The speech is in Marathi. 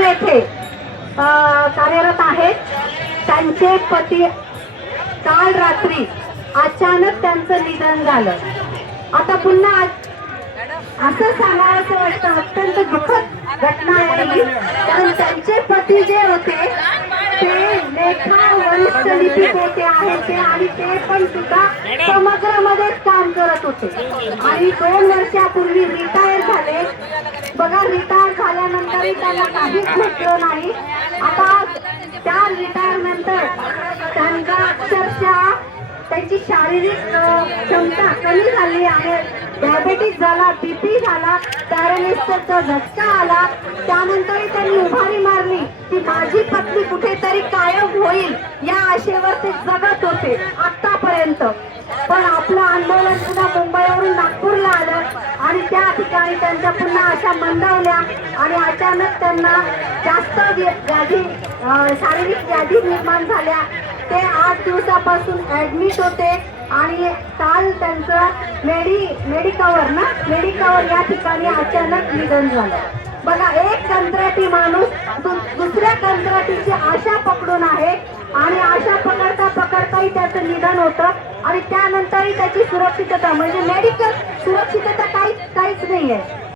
नागपूर येथे कार्यरत आहेत. त्यांचे पती काल रात्री अचानक त्यांचं निधन झालं. आता पुन्हा असं सांगायचं वाटतं, अत्यंत दुःखद घटना आहे. कारण त्यांचे पती जे होते ते लेखा वरिष्ठ लिपिक आहेत ते, आणि ते पण सुद्धा समग्रमध्येच काम करत होते आणि 2 वर्षापूर्वी रिटायर झाले. बघा, रिटायर झाल्यानंतरही त्यांना काहीच भेटलं नाही. आता त्या रिटायरनंतर त्यांना अक्षरशः त्यांची शारीरिक क्षमता कमी झाली आहे. डायबेटिस झाला, बीपी झाला, पॅरालिसिसचा झटका आला. त्यानंतरही त्यांनी उभारी मारली की माझी पत्नी कुठेतरी कायम होईल या आशेवर ते जगत होते आतापर्यंत. पण आपलं आंदोलन पुन्हा मुंबईवरून नागपूरला आलं आणि त्या ठिकाणी त्यांच्या पुन्हा अशा मंदावल्या आणि अचानक त्यांना जास्त व्याधी, शारीरिक व्याधी निर्माण झाल्या. ते 8 दिवसापासून ऍडमिट होते आणि काल त्यांचं मेडिकवर या ठिकाणी अचानक निधन झालं. बघा, एक कंत्राटी माणूस दुसऱ्या कंत्राटीची आशा पकडून आहे आणि आशा पकडता पकडताही त्याचं निधन होतं आणि त्यानंतरही त्याची सुरक्षितता म्हणजे मेडिकल सुरक्षितता काहीच नाहीये.